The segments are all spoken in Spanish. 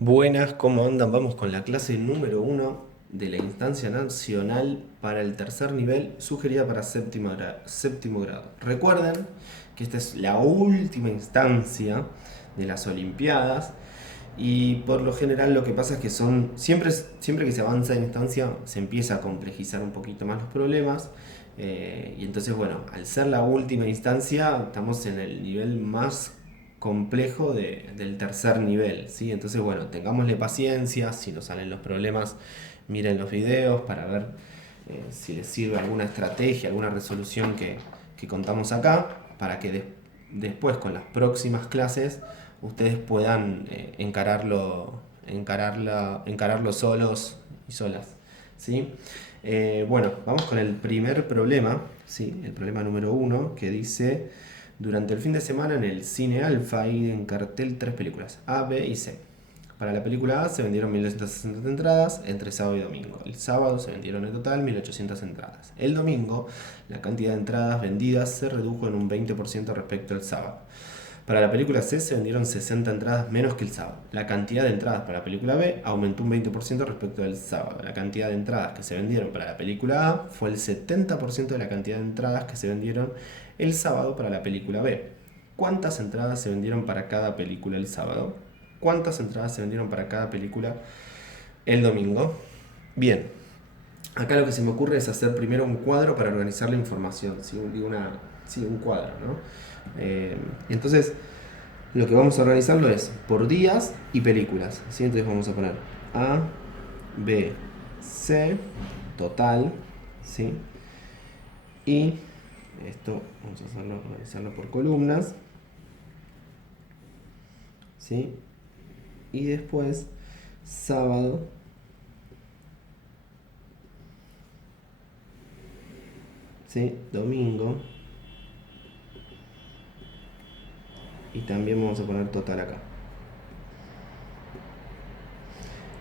Buenas, ¿cómo andan? Vamos con la clase número 1 de la instancia nacional para el tercer nivel, sugerida para séptimo grado. Recuerden que esta es la última instancia de las Olimpiadas y por lo general lo que pasa es que siempre que se avanza en instancia se empieza a complejizar un poquito más los problemas. Y entonces, bueno, al ser la última instancia, estamos en el nivel más complejo del tercer nivel, ¿sí? Entonces, bueno, tengámosle paciencia, si nos salen los problemas, miren los videos para ver si les sirve alguna estrategia, alguna resolución que contamos acá, para que después con las próximas clases ustedes puedan encararlo solos y solas, ¿sí? Bueno, vamos con el primer problema, ¿sí? El problema número 1 que dice: durante el fin de semana en el Cine Alfa hay en cartel tres películas, A, B y C. Para la película A se vendieron 1260 entradas entre sábado y domingo. El sábado se vendieron en total 1800 entradas. El domingo la cantidad de entradas vendidas se redujo en un 20% respecto al sábado. Para la película C se vendieron 60 entradas menos que el sábado. La cantidad de entradas para la película B aumentó un 20% respecto del sábado. La cantidad de entradas que se vendieron para la película A fue el 70% de la cantidad de entradas que se vendieron el sábado para la película B. ¿Cuántas entradas se vendieron para cada película el sábado? ¿Cuántas entradas se vendieron para cada película el domingo? Bien, acá lo que se me ocurre es hacer primero un cuadro para organizar la información, ¿sí? Un cuadro, ¿no? Entonces, lo que vamos a organizarlo es por días y películas, ¿sí? Entonces vamos a poner A, B, C, total, ¿sí? Y esto vamos a organizarlo por columnas, ¿sí? Y después sábado, ¿sí? Domingo, y también vamos a poner total acá.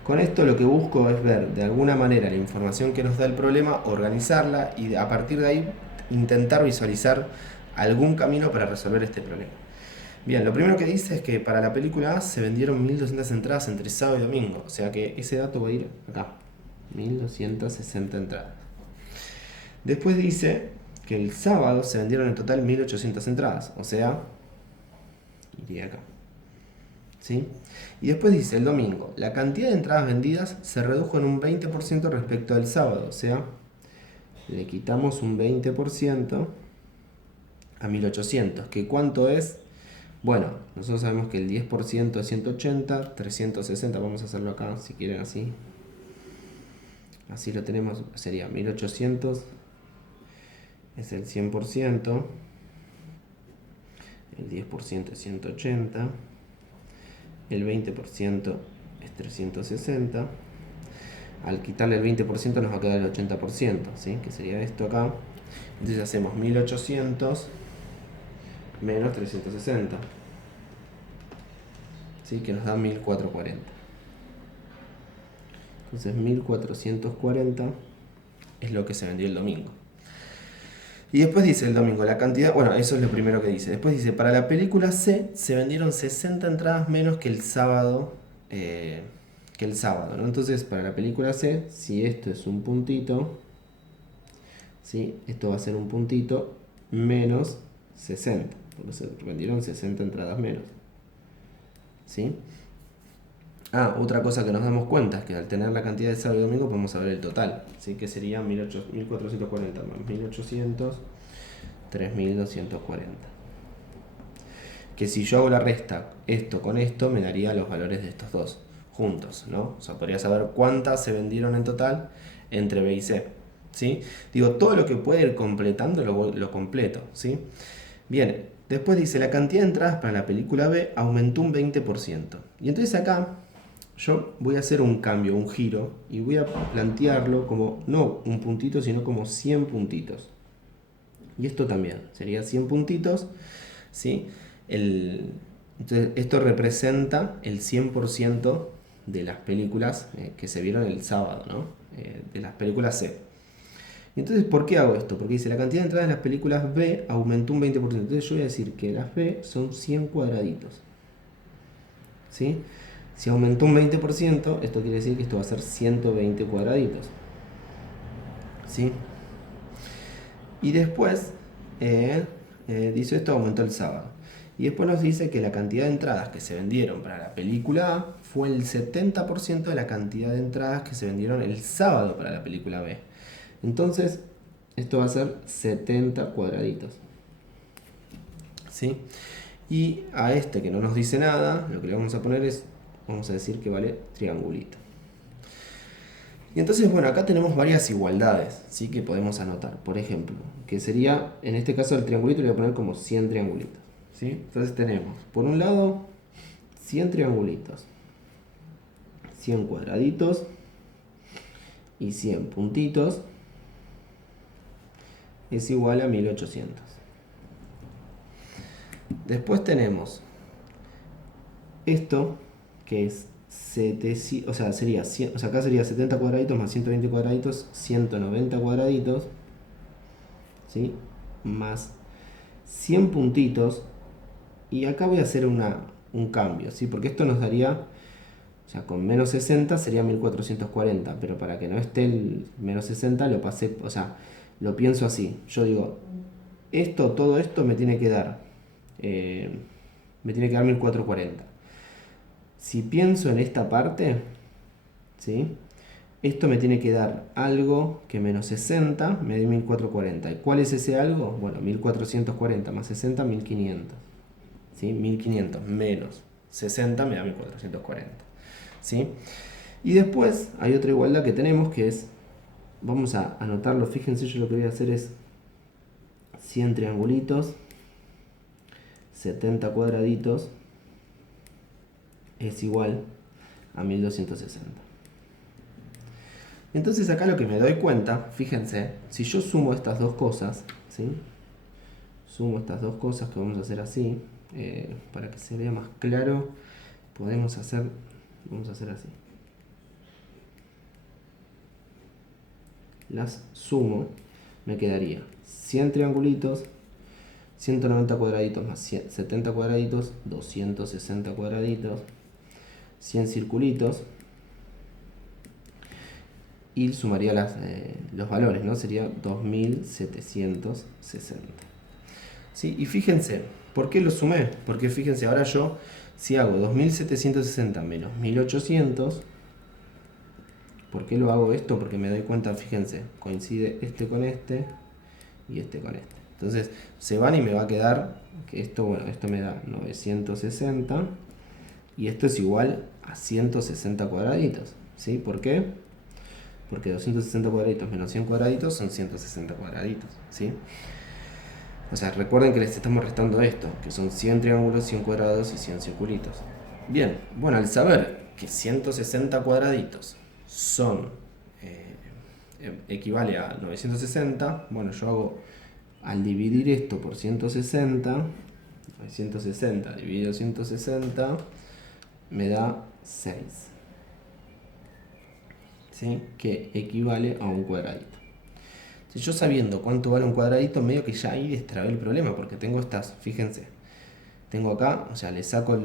Con esto lo que busco es ver de alguna manera la información que nos da el problema, organizarla y a partir de ahí intentar visualizar algún camino para resolver este problema. Bien, lo primero que dice es que para la película A se vendieron 1200 entradas entre sábado y domingo, o sea que ese dato va a ir acá, 1260 entradas. Después dice que el sábado se vendieron en total 1800 entradas, o sea, iría acá. ¿Sí? Y después dice el domingo, la cantidad de entradas vendidas se redujo en un 20% respecto al sábado, o sea, le quitamos un 20% a 1800, que ¿cuánto es? Bueno, nosotros sabemos que el 10% es 180, 360, vamos a hacerlo acá si quieren así lo tenemos, sería 1800 es el 100%, el 10% es 180, el 20% es 360, al quitarle el 20% nos va a quedar el 80%, ¿sí? Que sería esto acá. Entonces hacemos 1800 menos 360, ¿sí? Que nos da 1440. Entonces 1440 es lo que se vendió el domingo. Y después dice el domingo, la cantidad, bueno, eso es lo primero que dice. Después dice, para la película C se vendieron 60 entradas menos que el sábado, ¿no? Entonces, para la película C, si esto es un puntito, ¿sí? Esto va a ser un puntito menos 60, porque se vendieron 60 entradas menos, ¿sí? Ah, otra cosa que nos damos cuenta es que al tener la cantidad de sábado y domingo podemos saber el total, ¿sí? Que sería 1440 más 1800, 3240. Que si yo hago la resta, esto con esto, me daría los valores de estos dos juntos, ¿no? O sea, podría saber cuántas se vendieron en total entre B y C, ¿sí? Digo, todo lo que puede ir completando lo completo, ¿sí? Bien, después dice, la cantidad de entradas para la película B aumentó un 20%. Y entonces acá yo voy a hacer un cambio, un giro, y voy a plantearlo como, no un puntito, sino como 100 puntitos. Y esto también, sería 100 puntitos, ¿sí? Entonces, esto representa el 100% de las películas que se vieron el sábado, ¿no? De las películas C. Entonces, ¿por qué hago esto? Porque dice, la cantidad de entradas de las películas B aumentó un 20%. Entonces yo voy a decir que las B son 100 cuadraditos, ¿sí? Si aumentó un 20%, esto quiere decir que esto va a ser 120 cuadraditos. ¿Sí? Y después dice esto aumentó el sábado. Y después nos dice que la cantidad de entradas que se vendieron para la película A fue el 70% de la cantidad de entradas que se vendieron el sábado para la película B. Entonces, esto va a ser 70 cuadraditos. ¿Sí? Y a este que no nos dice nada, lo que le vamos a poner es, vamos a decir que vale triangulito. Y entonces, bueno, acá tenemos varias igualdades, ¿sí? Que podemos anotar. Por ejemplo, que sería, en este caso el triangulito le voy a poner como 100 triangulitos, ¿sí? Entonces tenemos, por un lado, 100 triangulitos, 100 cuadraditos y 100 puntitos es igual a 1800. Después tenemos esto, que es 700, o sea, sería 100, o sea, acá sería 70 cuadraditos más 120 cuadraditos, 190 cuadraditos, ¿sí? Más 100 puntitos. Y acá voy a hacer un cambio, ¿sí? Porque esto nos daría, o sea, con menos 60 sería 1440, pero para que no esté el menos 60 lo pasé, o sea, lo pienso así. Yo digo, todo esto me tiene que dar, me tiene que dar 1440. Si pienso en esta parte, ¿sí? Esto me tiene que dar algo que menos 60 me dé 1440. ¿Y cuál es ese algo? Bueno, 1440 más 60, 1500. ¿Sí? 1500 menos 60 me da 1440. ¿Sí? Y después hay otra igualdad que tenemos que es, vamos a anotarlo, fíjense, yo lo que voy a hacer es 100 triangulitos, 70 cuadraditos es igual a 1260. Entonces acá lo que me doy cuenta, fíjense, si yo sumo estas dos cosas, ¿sí? Sumo estas dos cosas que vamos a hacer así, para que se vea más claro, vamos a hacer así. Las sumo, me quedaría 100 triangulitos, 190 cuadraditos más 70 cuadraditos, 260 cuadraditos, 100 circulitos, y sumaría los valores, ¿no? Sería 2760. ¿Sí? Y fíjense, ¿por qué lo sumé? Porque fíjense, ahora yo, si hago 2760 menos 1800, ¿por qué lo hago esto? Porque me doy cuenta, fíjense, coincide este con este y este con este. Entonces se van y me va a quedar que esto, bueno, esto me da 960 y esto es igual a 160 cuadraditos. ¿Sí? ¿Por qué? Porque 260 cuadraditos menos 100 cuadraditos son 160 cuadraditos. ¿Sí? O sea, recuerden que les estamos restando esto, que son 100 triángulos, 100 cuadrados y 100 circulitos. Bien, bueno, al saber que 160 cuadraditos son equivale a 960, bueno, yo hago, al dividir esto por 160, 960 dividido 160 me da 6, ¿sí? Que equivale a un cuadradito. Si yo sabiendo cuánto vale un cuadradito, medio que ya ahí destrabé el problema, porque tengo estas, fíjense, tengo acá, o sea, le saco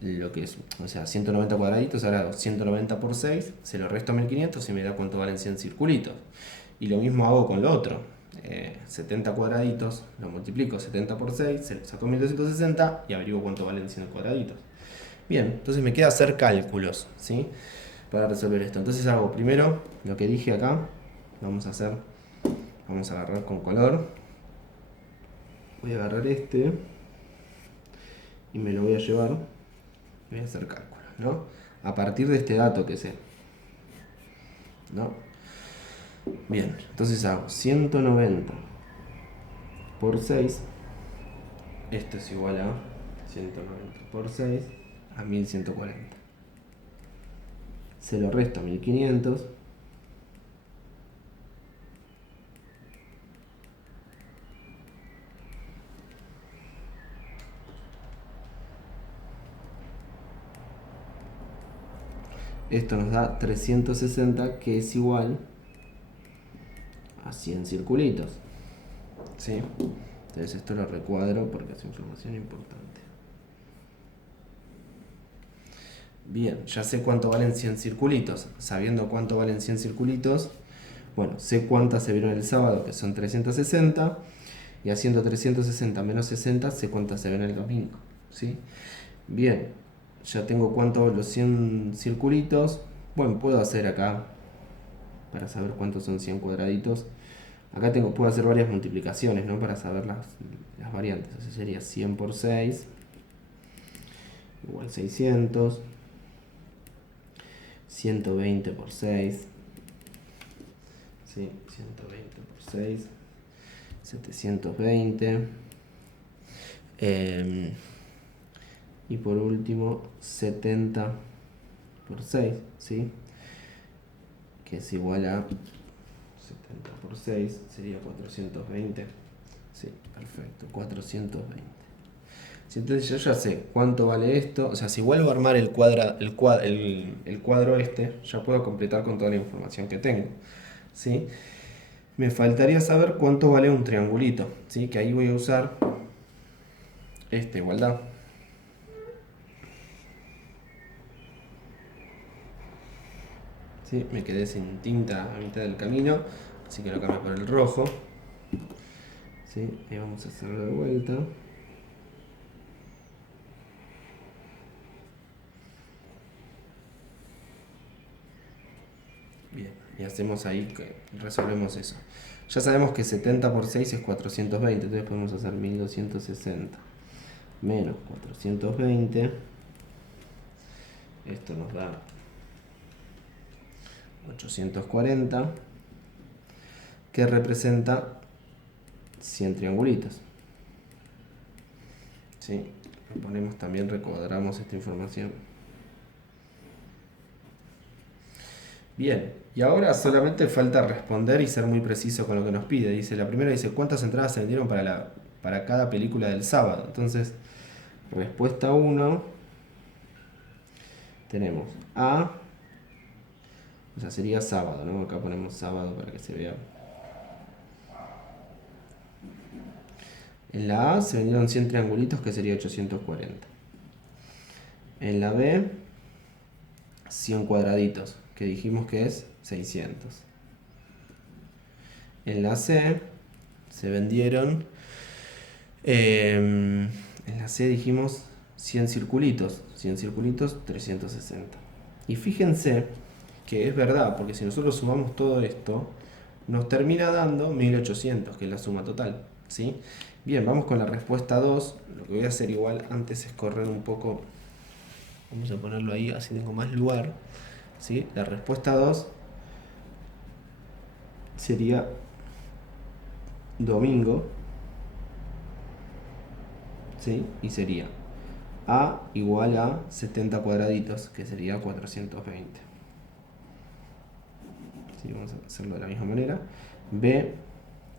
lo que es, o sea, 190 cuadraditos, ahora hago 190 por 6, se lo resto a 1500 y me da cuánto valen 100 circulitos. Y lo mismo hago con lo otro, 70 cuadraditos, lo multiplico 70 por 6, se lo saco 1260 y averiguo cuánto valen 100 cuadraditos. Bien, entonces me queda hacer cálculos, ¿sí? Para resolver esto. Entonces hago primero lo que dije acá, vamos a agarrar con color, voy a agarrar este y me lo voy a llevar, voy a hacer cálculos, ¿no? A partir de este dato que sé, ¿no? Bien, entonces hago 190 por 6, esto es igual a 190 por 6 a 1140. Se lo resto a 1500. Esto nos da 360, que es igual a 100 circulitos. ¿Sí? Entonces esto lo recuadro porque es información importante. Bien, ya sé cuánto valen 100 circulitos. Sabiendo cuánto valen 100 circulitos, bueno, sé cuántas se vieron el sábado, que son 360. Y haciendo 360 menos 60, sé cuántas se ven el domingo. ¿Sí? Bien, ya tengo cuántos los 100 circulitos. Bueno, puedo hacer acá, para saber cuántos son 100 cuadraditos. Acá puedo hacer varias multiplicaciones, ¿no? Para saber las variantes. Así sería 100 por 6, igual 600. 120 por 6. ¿Sí? 120 por 6. 720. Y por último, 70 por 6, ¿sí? Que es igual a 70 por 6, sería 420. Sí, perfecto, 420. Entonces yo ya sé cuánto vale esto. O sea, si vuelvo a armar el cuadro este, ya puedo completar con toda la información que tengo. ¿Sí? Me faltaría saber cuánto vale un triangulito. ¿Sí? Que ahí voy a usar esta igualdad. ¿Sí? Me quedé sin tinta a mitad del camino, así que lo cambié por el rojo. ¿Sí? Y vamos a hacerlo de vuelta. Bien, y hacemos ahí, resolvemos eso. Ya sabemos que 70 por 6 es 420, entonces podemos hacer 1260 menos 420. Esto nos da 840, que representa 100 triangulitos. ¿Sí? Ponemos también, recuadramos esta información. Bien, y ahora solamente falta responder y ser muy preciso con lo que nos pide. Dice, la primera dice, ¿cuántas entradas se vendieron para cada película del sábado? Entonces, respuesta 1, tenemos A, o sea, sería sábado, ¿no? Acá ponemos sábado para que se vea. En la A se vendieron 100 triangulitos, que sería 840. En la B, 100 cuadraditos, que dijimos que es 600. En la C se vendieron, en la C dijimos 100 circulitos, 360. Y fíjense que es verdad, porque si nosotros sumamos todo esto, nos termina dando 1800, que es la suma total. ¿Sí? Bien, vamos con la respuesta 2. Lo que voy a hacer igual antes es correr un poco. Vamos a ponerlo ahí, así tengo más lugar. ¿Sí? La respuesta 2 sería domingo. ¿Sí? Y sería A igual a 70 cuadraditos, que sería 420. ¿Sí? Vamos a hacerlo de la misma manera. B,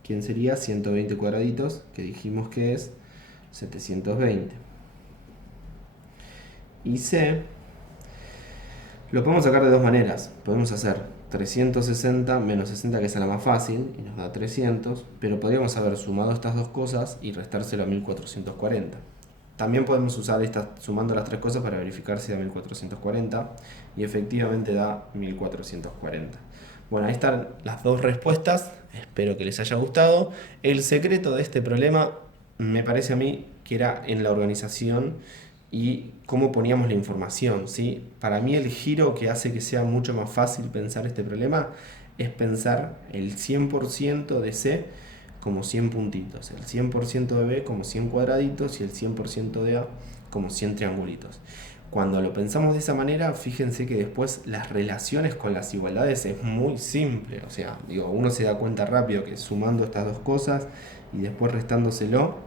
¿quién sería? 120 cuadraditos, que dijimos que es 720. Y C, lo podemos sacar de dos maneras. Podemos hacer 360 menos 60, que es la más fácil, y nos da 300, pero podríamos haber sumado estas dos cosas y restárselo a 1440. También podemos usar sumando las tres cosas para verificar si da 1440, y efectivamente da 1440. Bueno, ahí están las dos respuestas, espero que les haya gustado. El secreto de este problema me parece a mí que era en la organización y cómo poníamos la información, ¿sí? Para mí el giro que hace que sea mucho más fácil pensar este problema es pensar el 100% de C como 100 puntitos, el 100% de B como 100 cuadraditos y el 100% de A como 100 triangulitos. Cuando lo pensamos de esa manera, fíjense que después las relaciones con las igualdades es muy simple. O sea, uno se da cuenta rápido que sumando estas dos cosas y después restándoselo,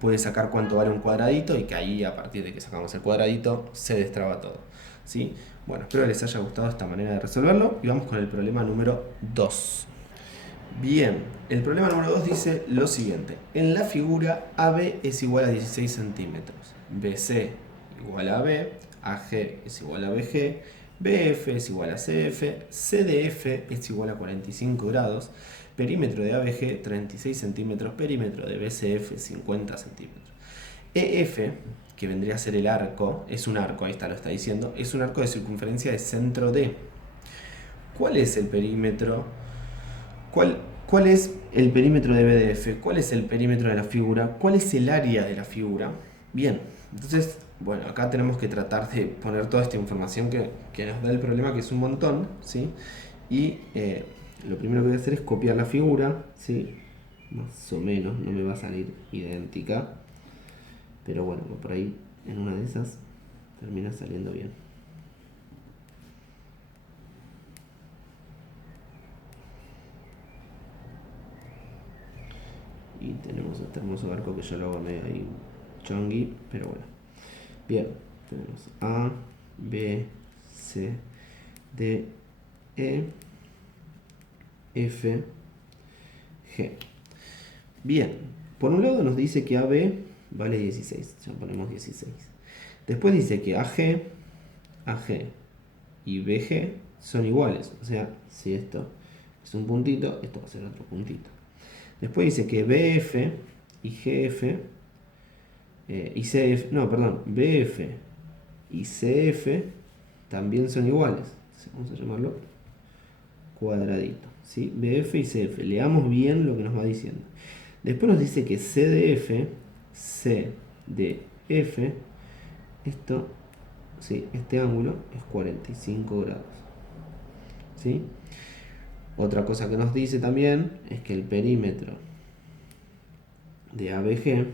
puede sacar cuánto vale un cuadradito, y que ahí, a partir de que sacamos el cuadradito, se destraba todo. ¿Sí? Bueno, espero que les haya gustado esta manera de resolverlo y vamos con el problema número 2. Bien, el problema número 2 dice lo siguiente. En la figura AB es igual a 16 centímetros, BC igual a AB, AG es igual a BG, BF es igual a CF, CDF es igual a 45 grados, perímetro de ABG 36 centímetros, perímetro de BCF 50 centímetros. EF, que vendría a ser el arco, es un arco, ahí está, lo está diciendo, es un arco de circunferencia de centro D. ¿Cuál es el perímetro? ¿Cuál es el perímetro de BDF? ¿Cuál es el perímetro de la figura? ¿Cuál es el área de la figura? Bien, entonces, bueno, acá tenemos que tratar de poner toda esta información que nos da el problema, que es un montón, ¿sí? Y lo primero que voy a hacer es copiar la figura, ¿sí? Más o menos, no me va a salir idéntica, pero bueno, por ahí en una de esas termina saliendo bien. Y tenemos este hermoso arco que yo lo hago medio ahí chongui, pero bueno. Bien, tenemos A, B, C, D, E, F, G. Bien, por un lado nos dice que AB vale 16, ya ponemos 16. Después dice que AG y BG son iguales, o sea, si esto es un puntito, esto va a ser otro puntito. Después dice que BF y GF y CF, no, perdón, BF y CF también son iguales. Vamos a llamarlo cuadradito, ¿sí? BF y CF. Leamos bien lo que nos va diciendo. Después nos dice que CDF, CDF, esto, ¿sí? Este ángulo es 45 grados, ¿sí? Otra cosa que nos dice también es que el perímetro de ABG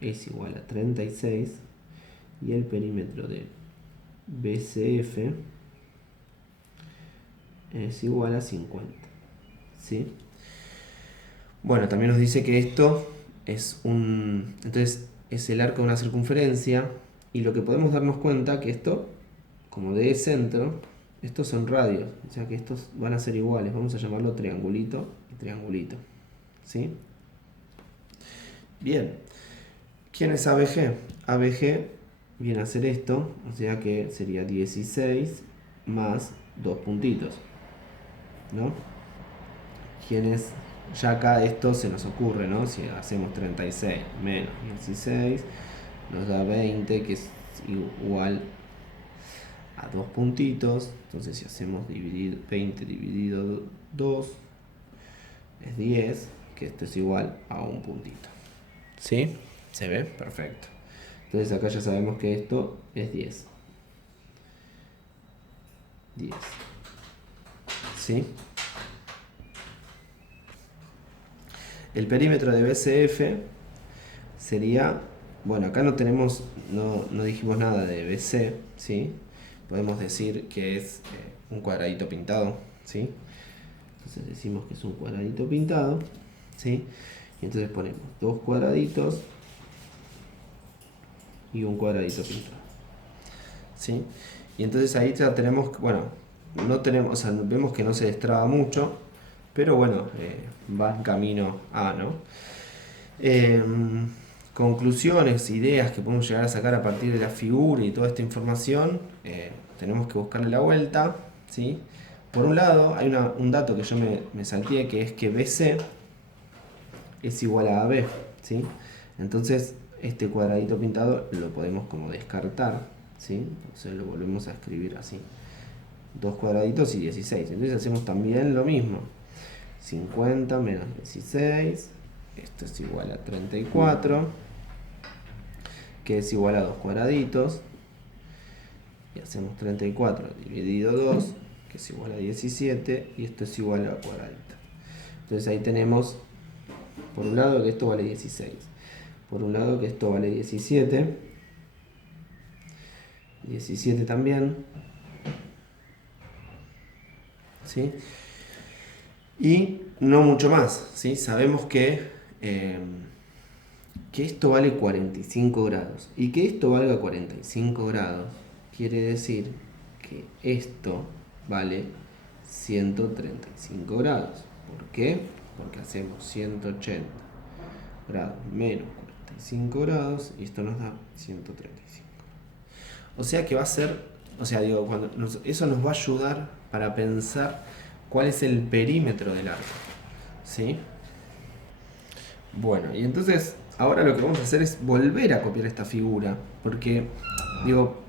es igual a 36 y el perímetro de BCF es igual a 50, ¿sí? Bueno, también nos dice que esto es entonces es el arco de una circunferencia, y lo que podemos darnos cuenta que esto, como D es centro, estos son radios, o sea que estos van a ser iguales. Vamos a llamarlo triangulito y triangulito, ¿sí? Bien, ¿quién es ABG? ABG viene a ser esto, o sea que sería 16 más 2 puntitos, ¿no? ¿Quién es? Ya acá esto se nos ocurre, ¿no? Si hacemos 36 menos 16 nos da 20, que es igual a 2 puntitos. Entonces si hacemos 20 dividido 2 es 10, que esto es igual a un puntito. ¿Sí? ¿Se ve? Perfecto. Entonces acá ya sabemos que esto es 10. 10. ¿Sí? El perímetro de BCF sería, bueno, acá no tenemos, no dijimos nada de BC, ¿sí? Podemos decir que es un cuadradito pintado, ¿sí? Entonces decimos que es un cuadradito pintado, ¿sí? Y entonces ponemos dos cuadraditos y un cuadradito pintado, ¿sí? Y entonces ahí ya tenemos, bueno, no tenemos, o sea, vemos que no se destraba mucho, pero bueno, va en camino a, ¿no? Conclusiones, ideas que podemos llegar a sacar a partir de la figura y toda esta información, tenemos que buscarle la vuelta, ¿sí? Por un lado, hay un dato que yo me salteé, que es que BC es igual a AB, ¿sí? Entonces, este cuadradito pintado lo podemos como descartar, ¿sí? Entonces lo volvemos a escribir así. Dos cuadraditos y 16. Entonces hacemos también lo mismo. 50 menos 16, esto es igual a 34, que es igual a 2 cuadraditos, y hacemos 34 dividido 2, que es igual a 17, y esto es igual a cuadradito. Entonces ahí tenemos, por un lado, que esto vale 16, por un lado que esto vale 17, 17 también, ¿sí? Y no mucho más, ¿sí? Sabemos que esto vale 45 grados. Y que esto valga 45 grados quiere decir que esto vale 135 grados. ¿Por qué? Porque hacemos 180 grados menos 45 grados y esto nos da 135. O sea que va a ser, o sea, digo, eso nos va a ayudar para pensar cuál es el perímetro del arco, ¿sí? Bueno, y entonces ahora lo que vamos a hacer es volver a copiar esta figura, porque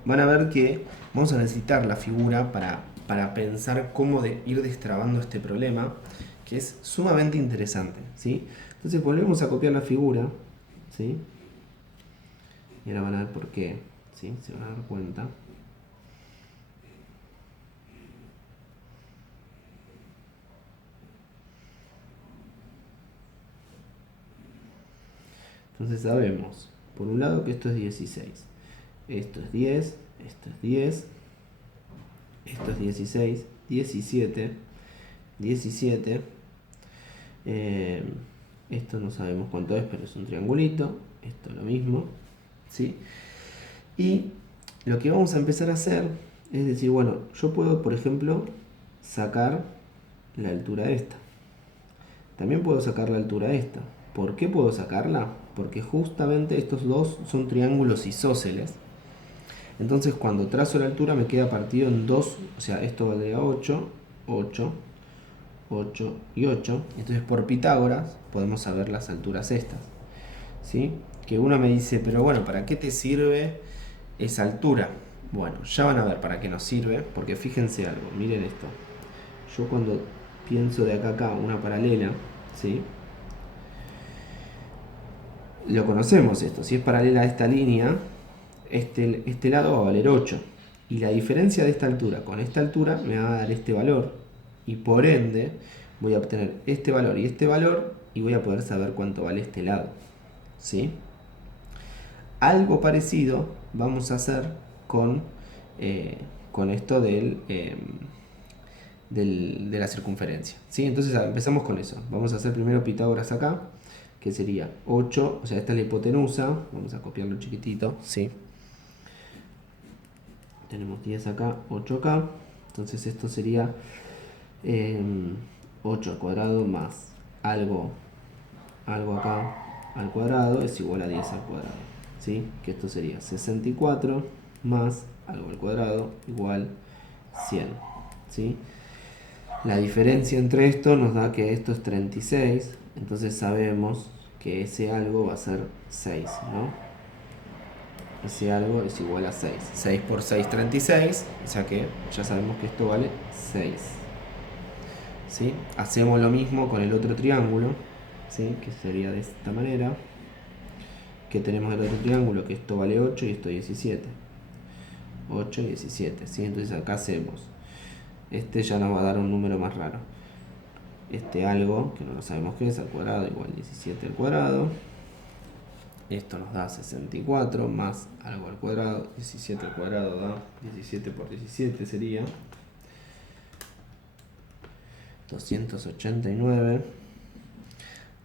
van a ver que vamos a necesitar la figura para pensar cómo ir destrabando este problema, que es sumamente interesante, ¿sí? Entonces volvemos a copiar la figura, ¿sí? Y ahora van a ver por qué, ¿sí? Se van a dar cuenta. Entonces sabemos, por un lado, que esto es 16. Esto es 10, esto es 10, esto es 16, 17, 17. Esto no sabemos cuánto es, pero es un triangulito. Esto es lo mismo, ¿sí? Y lo que vamos a empezar a hacer es decir, bueno, yo puedo, por ejemplo, sacar la altura de esta. También puedo sacar la altura de esta. ¿Por qué puedo sacarla? Porque justamente estos dos son triángulos isósceles. Entonces cuando trazo la altura me queda partido en dos, o sea, esto valdría 8, 8, 8 y 8. Entonces por Pitágoras podemos saber las alturas estas, ¿sí? Que uno me dice, pero bueno, ¿para qué te sirve esa altura? Bueno, ya van a ver para qué nos sirve, porque fíjense algo, miren esto. Yo cuando pienso de acá a acá una paralela, ¿sí? Lo conocemos esto, si es paralela a esta línea, este lado va a valer 8. Y la diferencia de esta altura con esta altura me va a dar este valor. Y por ende voy a obtener este valor y voy a poder saber cuánto vale este lado, ¿sí? Algo parecido vamos a hacer con esto de la circunferencia, ¿sí? Entonces empezamos con eso. Vamos a hacer primero Pitágoras acá, que sería 8, o sea, esta es la hipotenusa. Vamos a copiarlo chiquitito, ¿sí? Tenemos 10 acá, 8 acá. Entonces esto sería 8 al cuadrado más algo acá al cuadrado es igual a 10 al cuadrado, ¿sí? Que esto sería 64 más algo al cuadrado igual 100, ¿sí? La diferencia entre esto nos da que esto es 36, entonces sabemos que ese algo va a ser 6, ¿no? Ese algo es igual a 6. 6 por 6, 36, o sea que ya sabemos que esto vale 6, ¿sí? Hacemos lo mismo con el otro triángulo, ¿sí? Que sería de esta manera, que tenemos el otro triángulo, que esto vale 8 y esto 17. 8 y 17, ¿sí? Entonces acá hacemos, este ya nos va a dar un número más raro. Este algo, que no lo sabemos qué es, al cuadrado igual 17 al cuadrado. Esto nos da 64 más algo al cuadrado. 17 al cuadrado da 17 por 17 sería 289.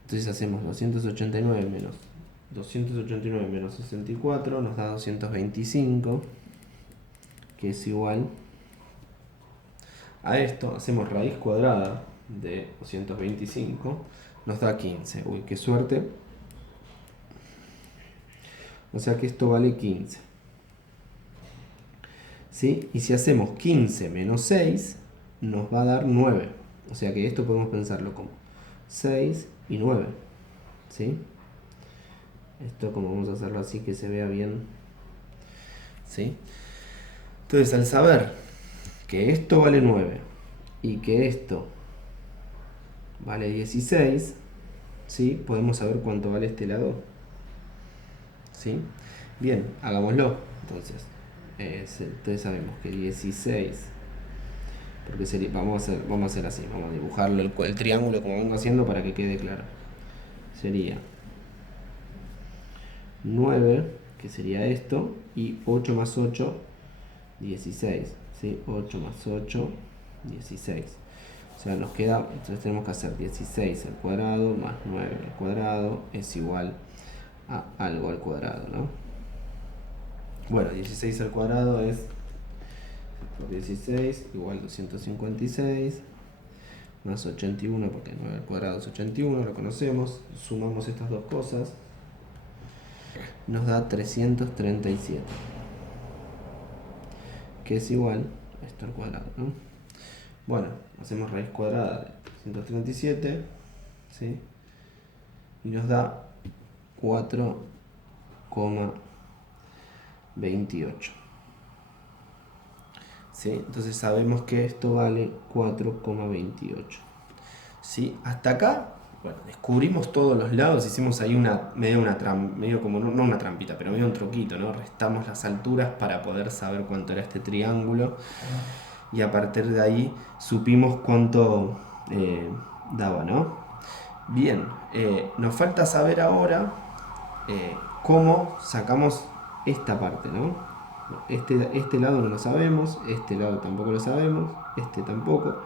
Entonces hacemos 289 menos 64 nos da 225, que es igual a esto. Hacemos raíz cuadrada de 225, nos da 15. Uy, qué suerte. O sea que esto vale 15, ¿sí? Y si hacemos 15 menos 6, nos va a dar 9. O sea que esto podemos pensarlo como 6 y 9, ¿sí? Esto como vamos a hacerlo así que se vea bien, ¿sí? Entonces al saber que esto vale 9 y que esto vale 16, ¿sí? Podemos saber cuánto vale este lado, ¿sí? Bien, hagámoslo. Entonces sabemos que 16, porque sería, vamos a hacer así, vamos a dibujarlo el triángulo como vengo haciendo para que quede claro. Sería 9, que sería esto, y 8 más 8, 16, ¿sí? 8 más 8, 16. O sea, nos queda, entonces tenemos que hacer 16 al cuadrado más 9 al cuadrado es igual a algo al cuadrado, ¿no? Bueno, 16 al cuadrado es por 16 igual 256 más 81, porque 9 al cuadrado es 81, lo conocemos. Sumamos estas dos cosas, nos da 337, que es igual a esto al cuadrado, ¿no? Bueno, hacemos raíz cuadrada de 337, ¿sí? Y nos da 4,28. ¿Sí? Entonces sabemos que esto vale 4,28. ¿Sí? Hasta acá, bueno, descubrimos todos los lados, hicimos ahí medio como, no una trampita, pero medio un truquito, ¿no? Restamos las alturas para poder saber cuánto era este triángulo y a partir de ahí supimos cuánto daba, ¿no? Bien, nos falta saber ahora cómo sacamos esta parte, ¿no? Este lado no lo sabemos, este lado tampoco lo sabemos, este tampoco.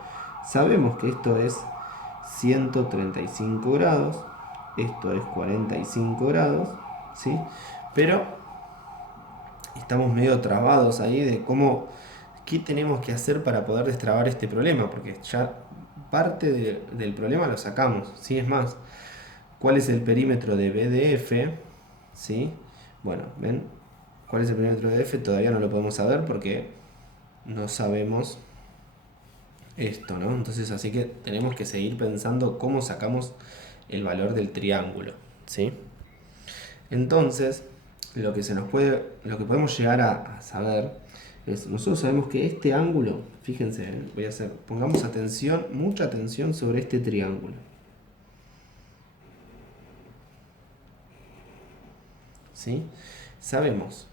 Sabemos que esto es 135 grados, esto es 45 grados, ¿sí? Pero estamos medio trabados ahí de qué tenemos que hacer para poder destrabar este problema, porque ya parte del problema lo sacamos, ¿sí? Es más, ¿cuál es el perímetro de BDF? ¿Sí? Bueno, ¿ven? ¿Cuál es el perímetro de F? Todavía no lo podemos saber porque no sabemos esto, ¿no? Entonces, así que tenemos que seguir pensando cómo sacamos el valor del triángulo, ¿sí? Entonces, lo que podemos llegar a saber es, nosotros sabemos que este ángulo, fíjense, pongamos atención, mucha atención sobre este triángulo. ¿Sí? Sabemos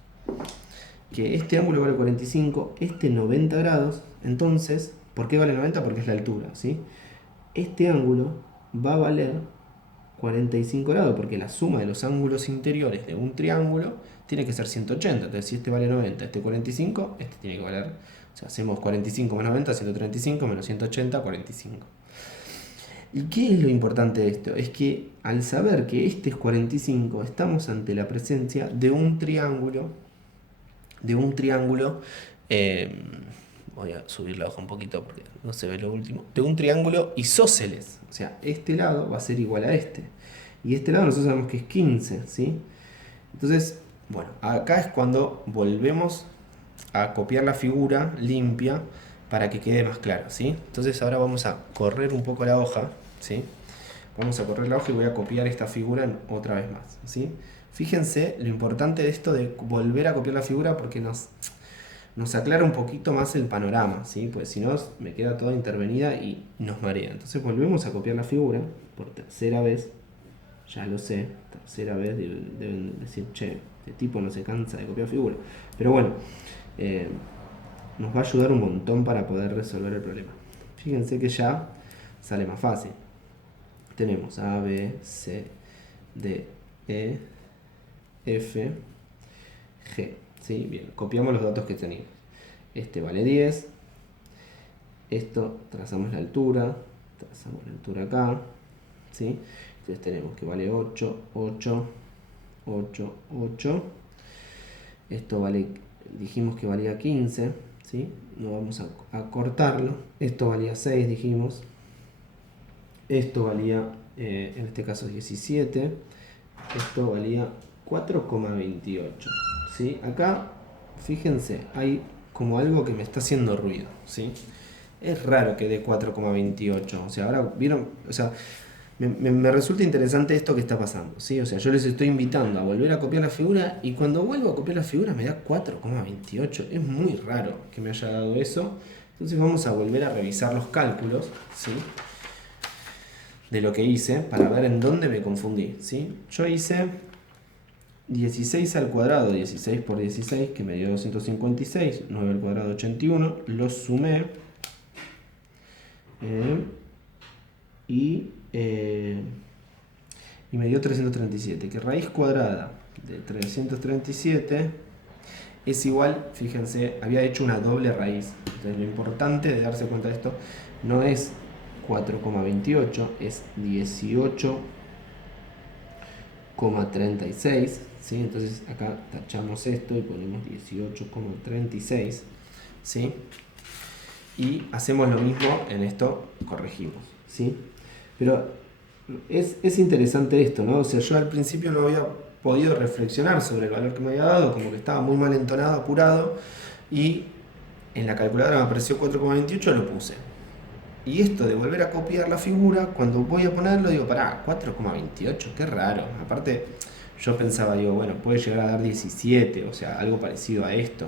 que este ángulo vale 45, este 90 grados, entonces, ¿por qué vale 90? Porque es la altura, ¿sí? Este ángulo va a valer 45 grados, porque la suma de los ángulos interiores de un triángulo tiene que ser 180, entonces si este vale 90, este 45, este tiene que valer, o sea, hacemos 45 menos 90, 135, menos 180, 45. ¿Y qué es lo importante de esto? Es que al saber que este es 45, estamos ante la presencia de un triángulo, voy a subir la hoja un poquito porque no se ve lo último, de un triángulo isósceles, o sea, este lado va a ser igual a este, y este lado nosotros sabemos que es 15, ¿sí? Entonces, bueno, acá es cuando volvemos a copiar la figura limpia para que quede más claro, ¿sí? Entonces ahora vamos a correr un poco la hoja, ¿sí? Vamos a correr la hoja y voy a copiar esta figura otra vez más, ¿sí? Fíjense lo importante de esto de volver a copiar la figura porque nos aclara un poquito más el panorama, ¿sí? Pues si no me queda toda intervenida y nos marea. Entonces volvemos a copiar la figura por tercera vez, ya lo sé, tercera vez deben decir, che, este tipo no se cansa de copiar figura. Pero bueno, nos va a ayudar un montón para poder resolver el problema. Fíjense que ya sale más fácil. Tenemos A, B, C, D, E, F, G. ¿Sí? Bien, copiamos los datos que teníamos. Este vale 10. Esto, trazamos la altura acá. ¿Sí? Entonces tenemos que vale 8, 8, 8, 8. Esto vale, dijimos que valía 15. ¿Sí? No vamos a cortarlo. Esto valía 6, dijimos. Esto valía, en este caso 17. Esto valía 4,28. ¿Sí? Acá, fíjense, hay como algo que me está haciendo ruido, ¿sí? Es raro que dé 4,28. O sea, ahora vieron, o sea, me resulta interesante esto que está pasando, ¿sí? O sea, yo les estoy invitando a volver a copiar la figura y cuando vuelvo a copiar la figura me da 4,28. Es muy raro que me haya dado eso. Entonces vamos a volver a revisar los cálculos, ¿sí? De lo que hice para ver en dónde me confundí, ¿sí? Yo hice 16 al cuadrado, 16 por 16, que me dio 256, 9 al cuadrado 81, los sumé y me dio 337, que raíz cuadrada de 337 es igual, fíjense, había hecho una doble raíz. Entonces lo importante de darse cuenta de esto no es 4,28, es 18,36, ¿sí? Entonces acá tachamos esto y ponemos 18,36, ¿sí? Y hacemos lo mismo en esto, corregimos, ¿sí? Pero es interesante esto, ¿no? O sea, yo al principio no había podido reflexionar sobre el valor que me había dado, como que estaba muy mal entonado, apurado, y en la calculadora me apareció 4,28, lo puse. Y esto de volver a copiar la figura, cuando voy a ponerlo, digo, pará, 4,28, qué raro. Aparte, yo pensaba, digo, bueno, puede llegar a dar 17, o sea, algo parecido a esto.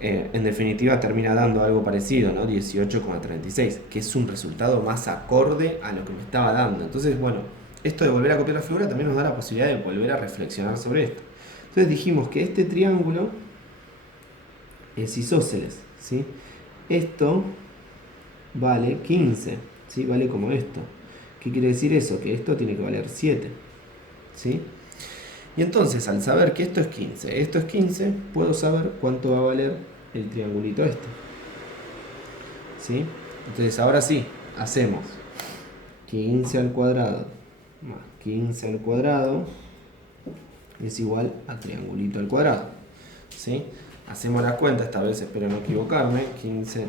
En definitiva termina dando algo parecido, ¿no? 18,36, que es un resultado más acorde a lo que me estaba dando. Entonces, bueno, esto de volver a copiar la figura también nos da la posibilidad de volver a reflexionar sobre esto. Entonces dijimos que este triángulo es isósceles, ¿sí? Esto vale 15, ¿sí? Vale como esto. ¿Qué quiere decir eso? Que esto tiene que valer 7, ¿sí? Y entonces, al saber que esto es 15, puedo saber cuánto va a valer el triangulito este, ¿sí? Entonces, ahora sí, hacemos 15 al cuadrado más 15 al cuadrado es igual a triangulito al cuadrado, ¿sí? Hacemos la cuenta, esta vez espero no equivocarme. 15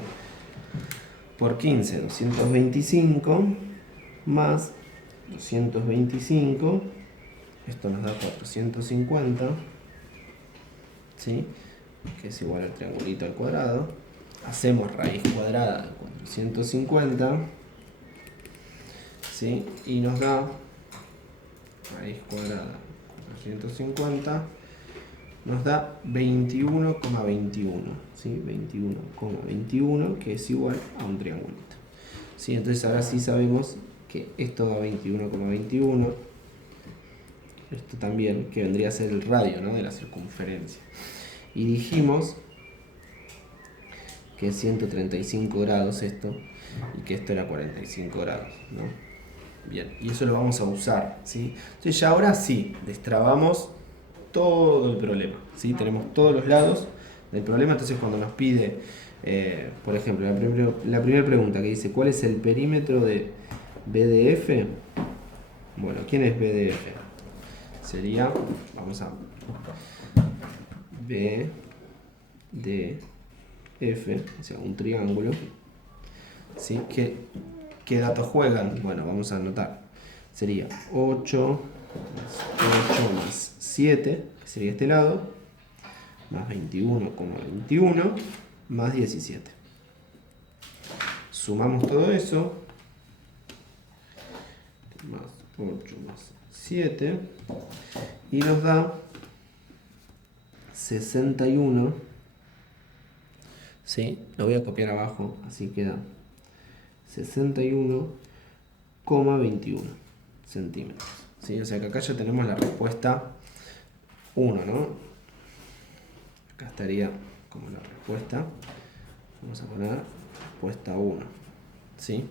por 15, 225, más 225, esto nos da 450, ¿sí? Que es igual al triangulito al cuadrado. Hacemos raíz cuadrada de 450, ¿sí? Y nos da raíz cuadrada de 450, nos da 21,21, ¿sí? 21,21, que es igual a un triangulito, ¿sí? Entonces ahora sí sabemos que esto da 21,21. Esto también, que vendría a ser el radio, ¿no? De la circunferencia. Y dijimos que es 135 grados esto, y que esto era 45 grados, ¿no? Bien, y eso lo vamos a usar, ¿sí? Entonces ya ahora sí, destrabamos todo el problema, ¿sí? Tenemos todos los lados del problema. Entonces cuando nos pide, por ejemplo, la primera pregunta que dice, ¿cuál es el perímetro de BDF? Bueno, ¿quién es BDF? Sería, vamos a BDF, o sea, un triángulo, ¿sí? ¿Qué datos juegan? Bueno, vamos a anotar. Sería 8 más 7, que sería este lado, más 21,21, más 17. Sumamos todo eso, más 8 más 7, y nos da 61. ¿Sí? Lo voy a copiar abajo, así queda 61,21 centímetros, ¿sí? O sea que acá ya tenemos la respuesta 1, ¿no? Acá estaría como la respuesta. Vamos a poner respuesta 1, ¿sí?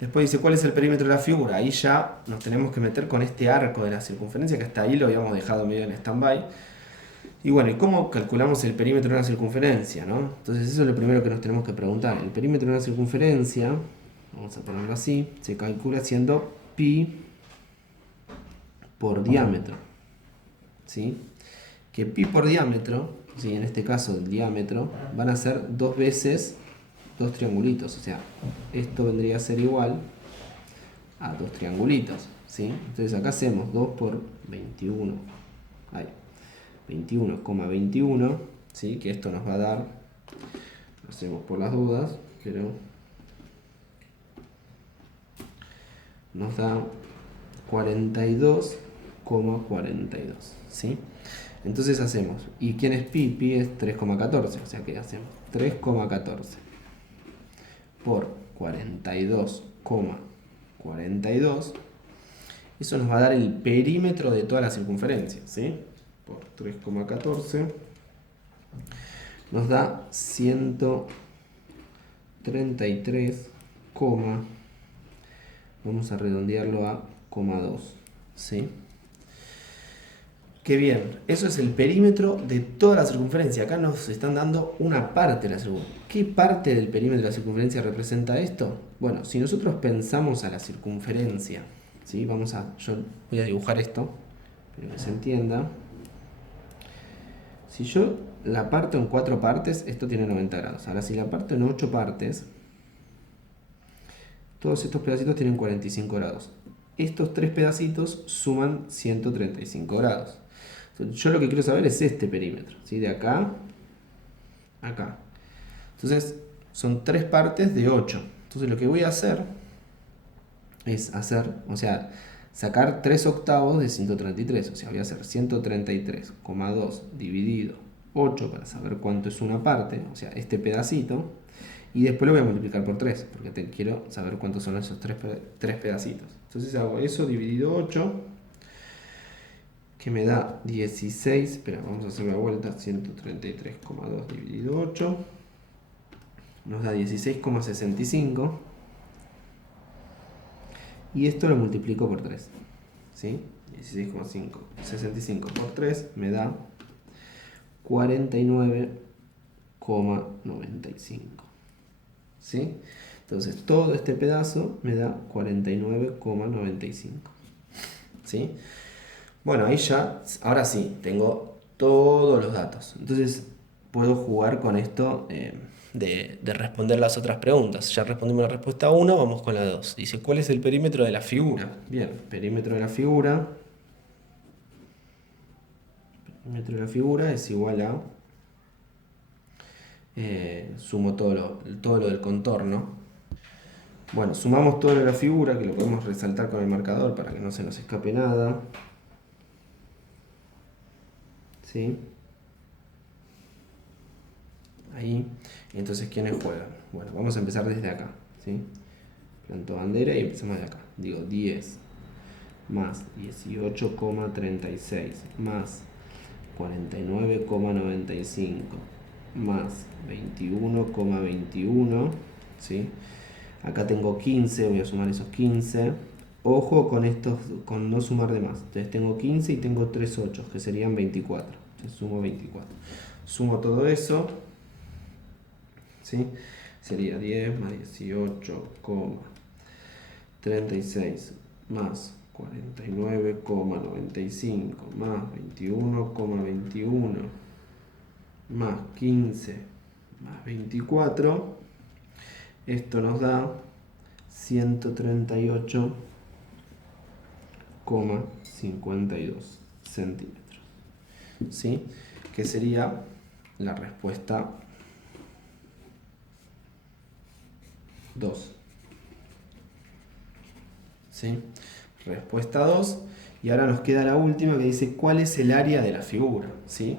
Después dice, ¿cuál es el perímetro de la figura? Ahí ya nos tenemos que meter con este arco de la circunferencia, que hasta ahí lo habíamos dejado medio en stand-by. Y bueno, ¿y cómo calculamos el perímetro de una circunferencia, no? Entonces eso es lo primero que nos tenemos que preguntar. El perímetro de una circunferencia, vamos a ponerlo así, se calcula siendo pi por diámetro, ¿sí? Que pi por diámetro, ¿sí? En este caso el diámetro, van a ser dos veces dos triangulitos. O sea, esto vendría a ser igual a dos triangulitos, ¿sí? Entonces acá hacemos 2 por 21. Ahí. 21,21, ¿sí? Que esto nos va a dar, lo hacemos por las dudas, pero nos da 42,42, ¿sí? Entonces hacemos, ¿y quién es pi? Pi es 3,14, o sea que hacemos 3,14 por 42,42, eso nos va a dar el perímetro de toda la circunferencia, ¿sí? Por 3,14 nos da 133, vamos a redondearlo a 2, ¿sí? Qué bien, eso es el perímetro de toda la circunferencia. Acá nos están dando una parte de la circunferencia. ¿Qué parte del perímetro de la circunferencia representa esto? Bueno, si nosotros pensamos a la circunferencia, ¿sí? Yo voy a dibujar esto, para que se entienda. Si yo la parto en 4 partes, esto tiene 90 grados. Ahora, si la parto en 8 partes, todos estos pedacitos tienen 45 grados. Estos 3 pedacitos suman 135 grados. Entonces, yo lo que quiero saber es este perímetro, ¿sí? De acá a acá. Entonces, son 3 partes de 8. Entonces, lo que voy a hacer es sacar 3 octavos de 133. O sea, voy a hacer 133,2 dividido 8 para saber cuánto es una parte, o sea, este pedacito. Y después lo voy a multiplicar por 3, porque quiero saber cuántos son esos 3 pedacitos. Entonces hago eso dividido 8, que me da 16. Espera, vamos a hacer la vuelta. 133,2 dividido 8 nos da 16,65. Y esto lo multiplico por 3. ¿Sí? 16,65 por 3 me da 49,95. ¿Sí? Entonces todo este pedazo me da 49,95. ¿Sí? Bueno, ahí ya, ahora sí, tengo todos los datos. Entonces puedo jugar con esto de responder las otras preguntas. Ya respondimos la respuesta 1, vamos con la 2. Dice, ¿cuál es el perímetro de la figura? Bien, perímetro de la figura. El perímetro de la figura es igual a... sumo todo lo del contorno. Bueno, sumamos todo lo de la figura, que lo podemos resaltar con el marcador para que no se nos escape nada. ¿Sí? Ahí. Entonces, ¿quiénes juegan? Bueno, vamos a empezar desde acá. ¿Sí? Planto bandera y empezamos de acá. Digo 10 más 18,36 más 49,95 más 21,21. ¿Sí? Acá tengo 15, voy a sumar esos 15. Ojo con estos, con no sumar de más. Entonces tengo 15 y tengo 3 8, que serían 24. Entonces sumo 24. Sumo todo eso. ¿Sí? Sería 10 más 18,36 más 49,95 más 21,21 más 15 más 24. Esto nos da 138,52 centímetros. ¿Sí? Que sería la respuesta 2. ¿Sí? Respuesta 2. Y ahora nos queda la última que dice ¿cuál es el área de la figura? ¿Sí?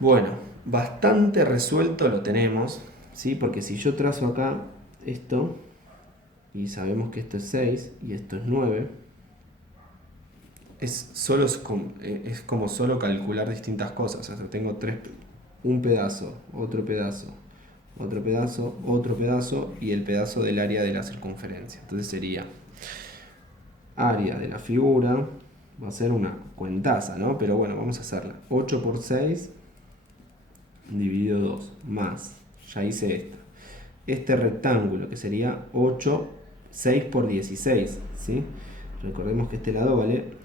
Bueno, bastante resuelto lo tenemos, ¿sí? Porque si yo trazo acá esto, y sabemos que esto es 6 y esto es 9, es como solo calcular distintas cosas. O sea, tengo un pedazo, otro pedazo, otro pedazo, otro pedazo y el pedazo del área de la circunferencia. Entonces sería área de la figura, va a ser una cuentaza, ¿no? Pero bueno, vamos a hacerla. 8 por 6 dividido 2 más, ya hice esto. Este rectángulo que sería 6 por 16, ¿sí? Recordemos que este lado vale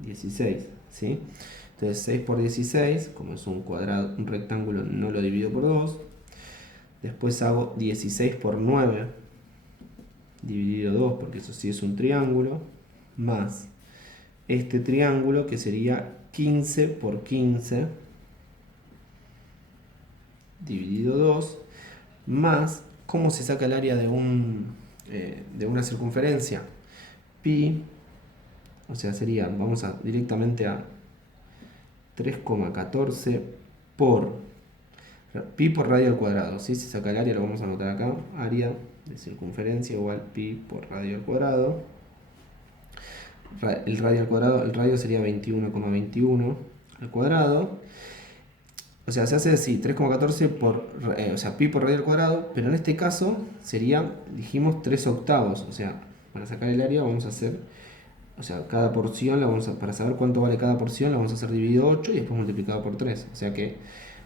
16, ¿sí? Entonces 6 por 16, como es un cuadrado, un rectángulo, no lo divido por 2. Después hago 16 por 9 dividido 2, porque eso sí es un triángulo, más este triángulo que sería 15 por 15 dividido 2, más, ¿cómo se saca el área de una circunferencia? Pi, o sea, sería, vamos directamente a 3,14 por pi por radio al cuadrado. ¿Sí? Se saca el área, lo vamos a anotar acá. Área de circunferencia igual pi por radio al cuadrado. El radio al cuadrado, el radio sería 21,21 al cuadrado. O sea, se hace así, 3,14 por, o sea, pi por radio al cuadrado, pero en este caso sería, dijimos, 3 octavos. O sea, para sacar el área vamos a hacer, o sea, cada porción, para saber cuánto vale cada porción, la vamos a hacer dividido 8 y después multiplicado por 3. O sea que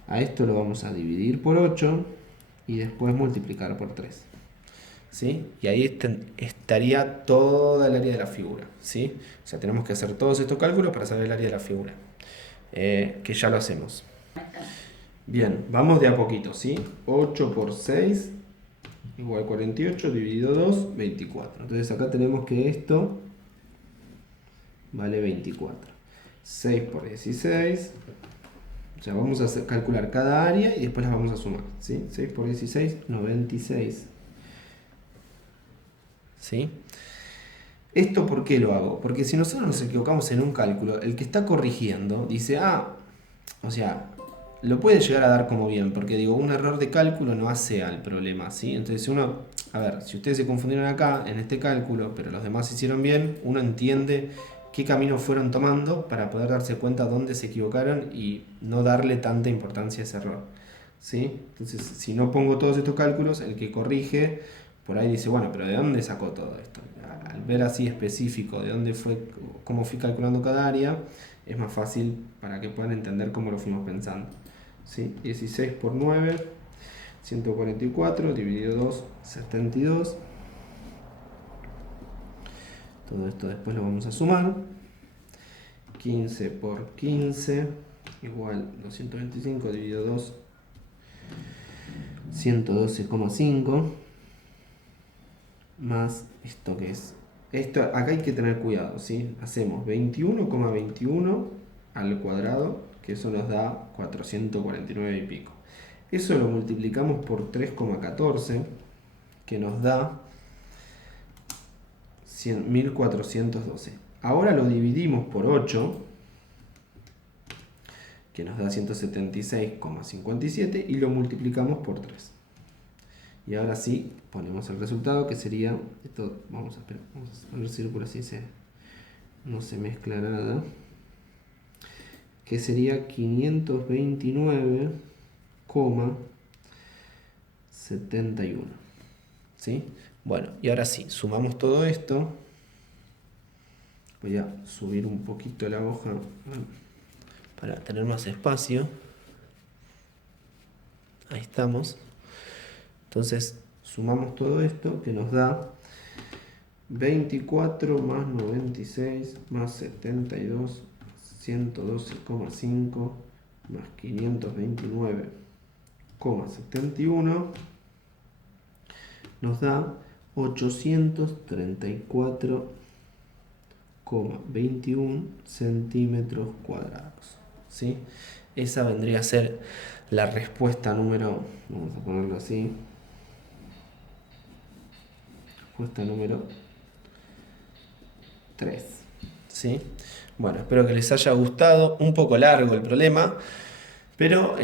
a esto lo vamos a dividir por 8 y después multiplicar por 3. ¿Sí? Y ahí estaría toda el área de la figura. ¿Sí? O sea, tenemos que hacer todos estos cálculos para saber el área de la figura. Que ya lo hacemos. Bien, vamos de a poquito, ¿sí? 8 por 6 igual 48, dividido 2, 24. Entonces acá tenemos que esto vale 24. 6 por 16. O sea, vamos a calcular cada área y después las vamos a sumar, ¿sí? 6 por 16, 96. ¿Sí? ¿Esto por qué lo hago? Porque si nosotros nos equivocamos en un cálculo, el que está corrigiendo dice, o sea, lo puede llegar a dar como bien, porque digo, un error de cálculo no hace al problema, ¿sí? Entonces uno, a ver, si ustedes se confundieron acá en este cálculo, pero los demás hicieron bien, uno entiende qué camino fueron tomando para poder darse cuenta dónde se equivocaron y no darle tanta importancia a ese error, ¿sí? Entonces, si no pongo todos estos cálculos, el que corrige por ahí dice, bueno, pero ¿de dónde sacó todo esto? Al ver así específico de dónde fue, cómo fui calculando cada área, es más fácil para que puedan entender cómo lo fuimos pensando. ¿Sí? 16 por 9, 144, dividido 2, 72. Todo esto después lo vamos a sumar. 15 por 15, igual 225, dividido 2, 112,5. Más esto que es. Esto, acá hay que tener cuidado, ¿sí? Hacemos 21,21 al cuadrado, que eso nos da 449 y pico. Eso lo multiplicamos por 3,14, que nos da 1412. Ahora lo dividimos por 8, que nos da 176,57, y lo multiplicamos por 3. Y ahora sí, ponemos el resultado, que sería, esto, vamos a poner círculo así no se mezcla nada, que sería 529,71. ¿Sí? Bueno, y ahora sí, sumamos todo esto. Voy a subir un poquito la hoja para tener más espacio. Ahí estamos. Entonces sumamos todo esto, que nos da 24 más 96 más 72, 112,5 más 529,71, nos da 834,21 centímetros cuadrados. ¿Sí? Esa vendría a ser la respuesta número, vamos a ponerlo así, respuesta número 3. ¿Sí? Bueno, espero que les haya gustado. Un poco largo el problema, pero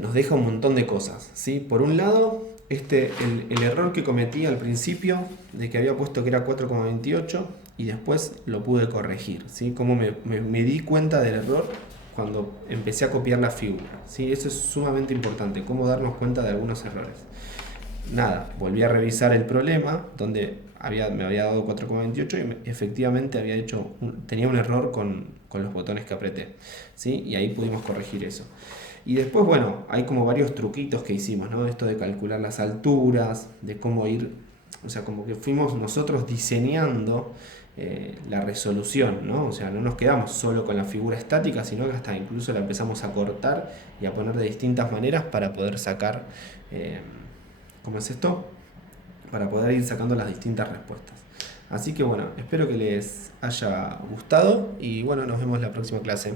nos deja un montón de cosas. ¿Sí? Por un lado, el error que cometí al principio, de que había puesto que era 4,28 y después lo pude corregir. ¿Sí? Cómo me di cuenta del error cuando empecé a copiar la figura. ¿Sí? Eso es sumamente importante, cómo darnos cuenta de algunos errores. Nada, volví a revisar el problema donde me había dado 4,28 y efectivamente tenía un error con los botones que apreté, ¿sí? Y ahí pudimos corregir eso. Y después, bueno, hay como varios truquitos que hicimos, ¿no? Esto de calcular las alturas, de cómo ir, o sea, como que fuimos nosotros diseñando la resolución, ¿no? O sea, no nos quedamos solo con la figura estática, sino que hasta incluso la empezamos a cortar y a poner de distintas maneras para poder sacar, ¿cómo es esto? Para poder ir sacando las distintas respuestas. Así que bueno, espero que les haya gustado y bueno, nos vemos la próxima clase.